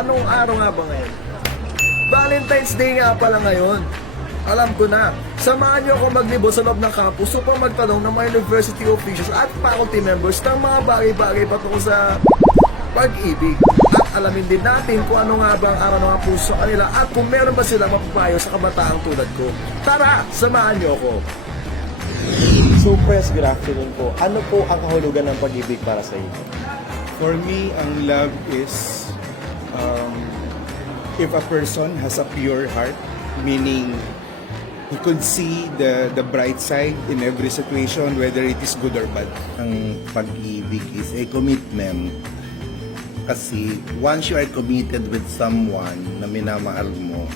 Anong araw nga ba ngayon? Valentine's Day nga pala ngayon. Alam ko na. Samahan niyo ako maglibot sa loob ng campus upang magtanong ng mga university officials at faculty members ng mga bagay-bagay patungkol sa pag-ibig. At alamin din natin kung ano nga ba ang araw ng mga puso sa kanila at kung meron ba silang mapapayo sa kabataang tulad ko. Tara, samahan niyo ako. So, Press, good afternoon po. Ano po ang kahulugan ng pag-ibig para sa inyo? For me, ang love is if a person has a pure heart, meaning he could see the bright side in every situation, whether it is good or bad. Ang pag-ibig is a commitment. Kasi once you are committed with someone na minamahal mo,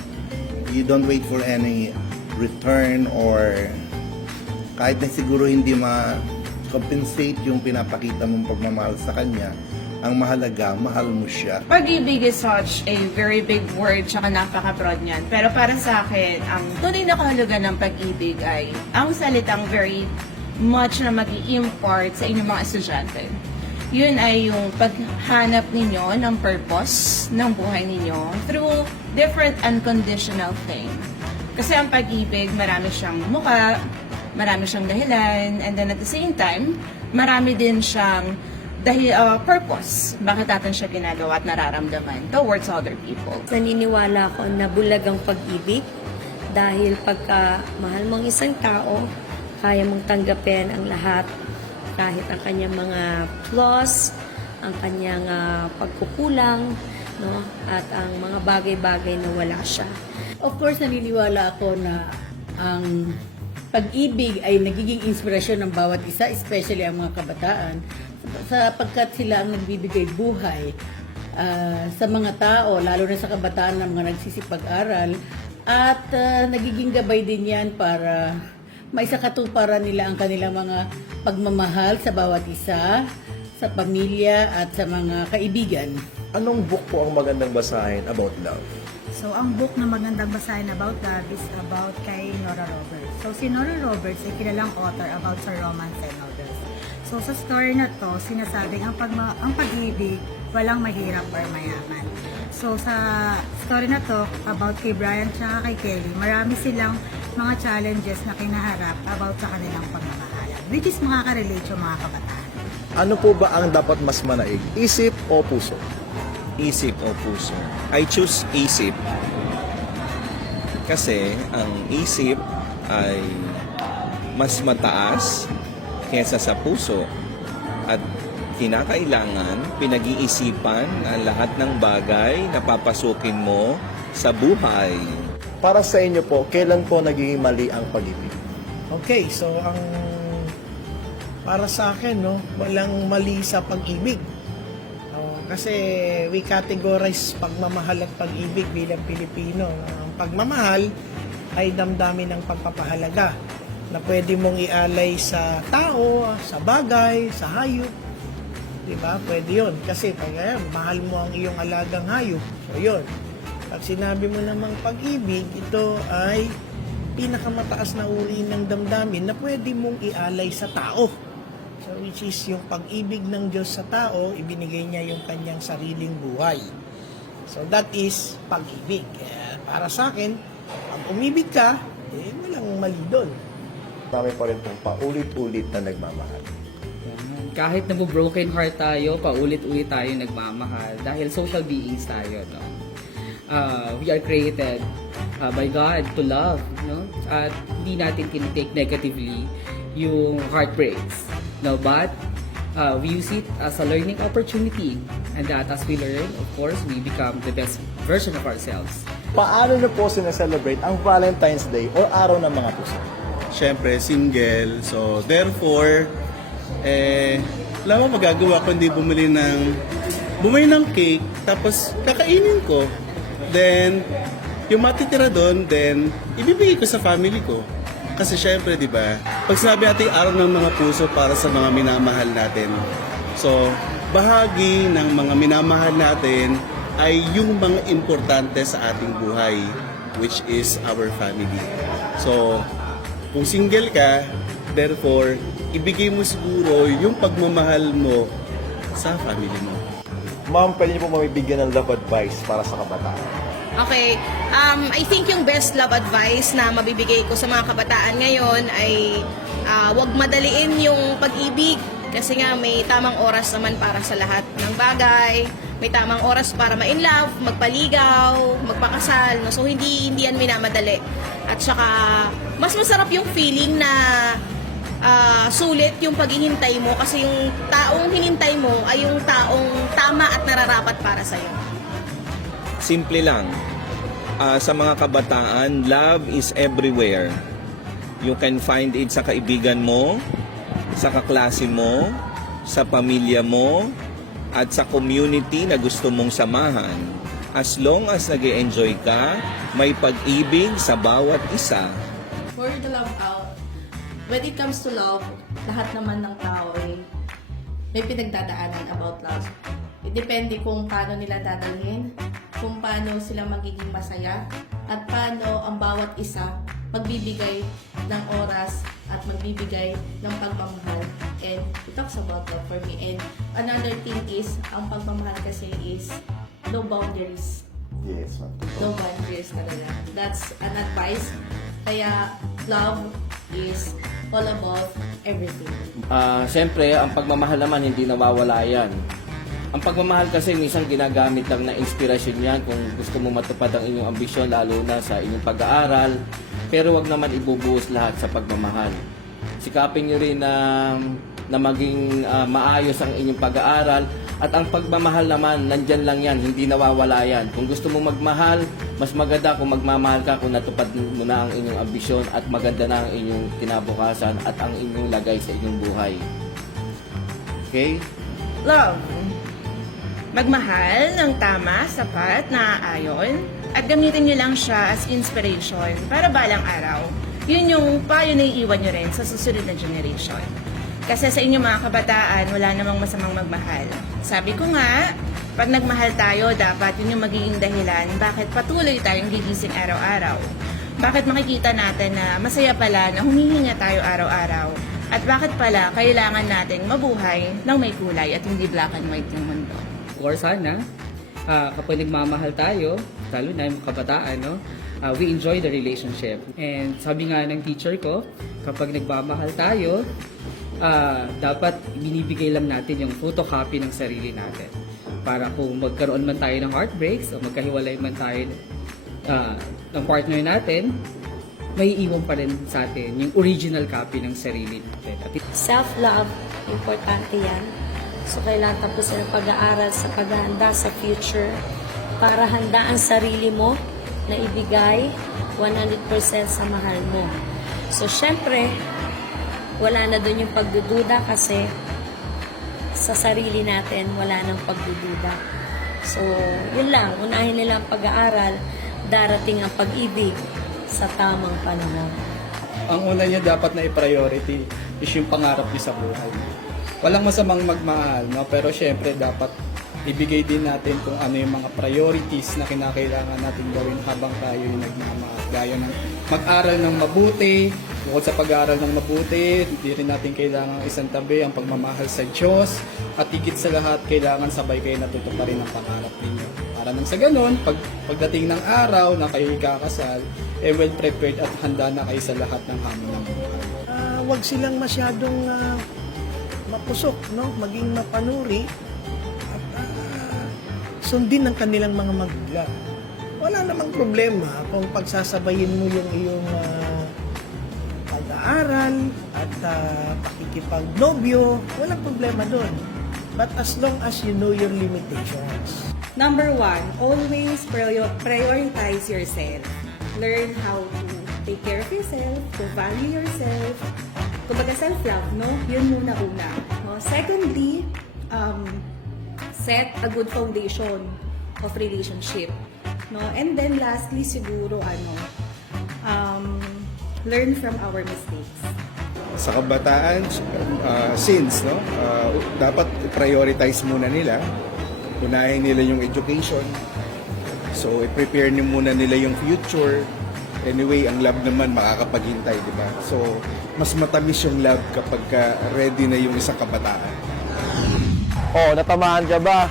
you don't wait for any return or kahit na siguro hindi ma-compensate yung pinapakita mong pagmamahal sa kanya, ang mahalaga, mahal mo siya. Pag-ibig is such a very big word, tsaka napaka-broad niyan. Pero para sa akin, ang tunay na kahulugan ng pag-ibig ay ang salitang very much na mag-i-impart sa inyong mga estudyante. Yun ay yung paghanap ninyo ng purpose ng buhay ninyo through different unconditional thing. Kasi ang pag-ibig, marami siyang muka, marami siyang dahilan, and then at the same time, marami din siyang purpose, bakit natin siya ginagawa at nararamdaman towards other people. Naniniwala ako na bulag ang pag-ibig dahil pagka mahal mong isang tao, kaya mong tanggapin ang lahat, kahit ang kanyang mga flaws, ang kanyang pagkukulang, no? At ang mga bagay-bagay na wala siya. Of course, naniniwala ako na ang pag-ibig ay nagiging inspirasyon ng bawat isa, especially ang mga kabataan, sapagkat sila ang nagbibigay buhay sa mga tao, lalo na sa kabataan ng mga nagsisipag-aral, at nagiging gabay din yan para maisakatuparan nila ang kanilang mga pagmamahal sa bawat isa, sa pamilya at sa mga kaibigan. Anong book po ang magandang basahin about love? So, ang book na magandang basahin about love is about kay Nora Roberts. So, si Nora Roberts ay kilalang author about sa romance and novels. So, sa story na to, sinasabing ang pag-ibig, walang mahirap or mayaman. So, sa story na to, about kay Brian at kay Kelly, marami silang mga challenges na kinaharap about sa kanilang pagmamahalan, which is makaka-relate yung mga kabataan. Ano po ba ang dapat mas manaig? Isip o puso? Isip o puso? I choose isip. Kasi ang isip ay mas mataas kesa sa puso at kinakailangan pinag-iisipan ang lahat ng bagay na papasukin mo sa buhay. Para sa inyo po, kailan po naging mali ang pag-ibig? Okay, so ang para sa akin, no, walang mali sa pag-ibig. Kasi we categorize pagmamahal at pag-ibig bilang Pilipino. Ang pagmamahal ay damdamin ng pagpapahalaga na pwede mong ialay sa tao, sa bagay, sa hayop. Diba? Pwede yun. Kasi pag mahal mo ang iyong alagang hayop. So yun. Pag sinabi mo namang pag-ibig, ito ay pinakamataas na uri ng damdamin na pwede mong ialay sa tao. So which is yung pag-ibig ng Diyos sa tao, ibinigay niya yung kanyang sariling buhay. So that is pag-ibig. Para sa akin, pag umibig ka, walang mali doon. Marami pa rin pong paulit-ulit na nagmamahal. Kahit broken heart tayo, paulit-ulit tayo nagmamahal dahil social beings tayo, no? We are created by God to love, no? At hindi natin tinitake negatively yung heartbreaks, no? But we use it as a learning opportunity, and that as we learn, of course, we become the best version of ourselves. Paano na po sineselebrate ang Valentine's Day o Araw ng Mga Puso? Siyempre, single. So, therefore, wala mo magagawa kundi bumili ng cake, tapos kakainin ko. Then, yung matitira doon, then, ibibigay ko sa family ko. Kasi syempre, di ba, pag sinabi natin araw ng mga puso para sa mga minamahal natin, so, bahagi ng mga minamahal natin ay yung mga importante sa ating buhay, which is our family. So, kung single ka, therefore, ibigay mo siguro yung pagmamahal mo sa family mo. Ma'am, pwede niyo po mamibigyan ng love advice para sa kabataan? Okay, I think yung best love advice na mabibigay ko sa mga kabataan ngayon ay huwag madaliin yung pag-ibig kasi nga may tamang oras naman para sa lahat ng bagay, may tamang oras para ma-in love, magpaligaw, magpakasal, no? So hindi yan minamadali. At saka mas masarap yung feeling na sulit yung paghihintay mo kasi yung taong hinintay mo ay yung taong tama at nararapat para sa'yo. Simple lang. Sa mga kabataan, love is everywhere. You can find it sa kaibigan mo, sa kaklase mo, sa pamilya mo, at sa community na gusto mong samahan. As long as nag-e-enjoy ka, may pag-ibig sa bawat isa. For the love out, when it comes to love, lahat naman ng tao ay may pinagdadaanan about love. Depende kung paano nila dadalhin, kung paano sila magiging masaya, at paano ang bawat isa magbibigay ng oras at magbibigay ng pagmamahal. And it talks about that for me. And another thing is, ang pagmamahal kasi is no boundaries. Yes, ma'am. No boundaries talaga. That's an advice. Kaya love is all about everything. Siyempre, ang pagmamahal naman hindi nawawala yan. Ang pagmamahal kasi minsan ginagamit lang na inspirasyon yan kung gusto mo matupad ang inyong ambisyon, lalo na sa inyong pag-aaral. Pero wag naman ibubuhos lahat sa pagmamahal. Sikapin nyo rin na maging maayos ang inyong pag-aaral. At ang pagmamahal naman, nandyan lang yan, hindi nawawala yan. Kung gusto mo magmahal, mas maganda kung magmamahal ka kung natupad mo na ang inyong ambisyon at maganda na ang inyong kinabukasan at ang inyong lagay sa inyong buhay. Okay? Love. Magmahal ng tama, sapat, naaayon, at gamitin nyo lang siya as inspiration para balang araw. Yun yung payo na iiwan nyo rin sa susunod na generation. Kasi sa inyong mga kabataan, wala namang masamang magmahal. Sabi ko nga, pag nagmahal tayo, dapat yun yung magiging dahilan bakit patuloy tayong gigising araw-araw. Bakit makikita natin na masaya pala na humihinga tayo araw-araw. At bakit pala kailangan nating mabuhay ng may kulay at hindi black and white yung mundo. Or sana, kapag nagmamahal tayo, lalo na yung kabataan, no? We enjoy the relationship. And sabi nga ng teacher ko, kapag nagmamahal tayo, dapat binibigay lang natin yung photocopy ng sarili natin. Para kung magkaroon man tayo ng heartbreaks o magkahiwalay man tayo ng partner natin, may iwan pa rin sa atin yung original copy ng sarili natin. Self-love, importante yan. So, kailangan tapusin ang pag-aaral sa paghahanda sa future para handa ang sarili mo na ibigay 100% sa mahal mo. So, syempre, wala na dun yung pagdududa kasi sa sarili natin, wala nang pagdududa. So, yun lang. Unahin nila ang pag-aaral, darating ang pag-ibig sa tamang panahon. Ang una niyo dapat na i-priority is yung pangarap niyo sa buhay. Walang masamang magmahal, no? Pero syempre dapat ibigay din natin kung ano yung mga priorities na kinakailangan natin gawin habang tayo yung nagmamahal. Gaya ng mag-aral ng mabuti, bukod sa pag-aaral ng mabuti, hindi rin natin kailangan isang tabi ang pagmamahal sa Diyos at higit sa lahat, kailangan sabay kayo natutuparin ang pangarap ninyo. Para nang sa ganun, pagdating ng araw na kayo ikakasal, well prepared at handa na kayo sa lahat ng hamon ng buhay. Wag silang masyadong mapusok, no? Maging mapanuri at sundin ng kanilang mga magulang. Wala namang problema kung pagsasabayin mo yung iyong pag-aaral at pakikipagnobyo, walang problema doon. But as long as you know your limitations. Number 1, always prioritize yourself. Learn how to take care of yourself, to value yourself. Kumbaga self-love, no? Yun muna una. No? Secondly, set a good foundation of relationship. No? And then lastly, siguro, learn from our mistakes. Sa kabataan, since, no? Dapat prioritize muna nila. Unahin nila yung education. So, i-prepare niyo muna nila yung future. Anyway, ang love naman makakapaghintay, di ba? So, mas matamis yung love kapag ready na yung isang kabataan. Oh, natamaan ka ba?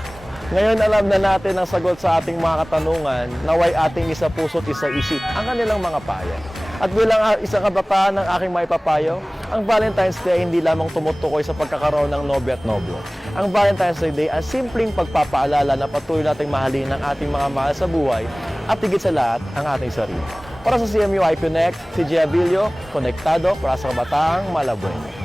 Ngayon alam na natin ang sagot sa ating mga katanungan, naway ating isa puso't isa isip ang kanilang mga payo. At bilang isang kabataan ng aking maipapayo, ang Valentine's Day ay hindi lamang tumutukoy sa pagkakaroon ng nobya at nobyo. Ang Valentine's Day ay simpleng pagpapaalala na patuloy nating mahalin ang ating mga mahal sa buhay at higit sa lahat ang ating sarili. Para sa CMU I Connect, si Gia Villo, konektado para sa kabataang Malabueno.